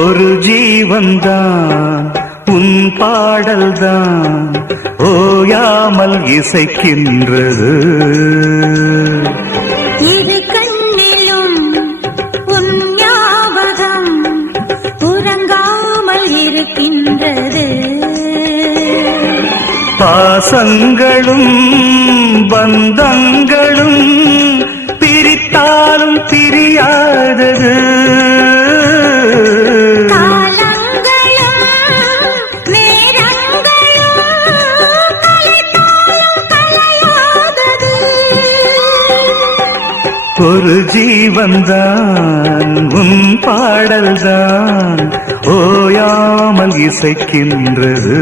ஒரு ஜீவன்தான் உன் பாடல்தான் ஓயாமல் இசைக்கின்றது. இரு கண்ணிலும் உன் ஞாபகம் உறங்காமல் இருக்கின்றது. பாசங்களும் பந்தங்களும் பிரித்தாலும் பிரியாதது. ஒரு ஜீவன்தான் உன் பாடல்தான் ஓயாமல் இசைக்கின்றது.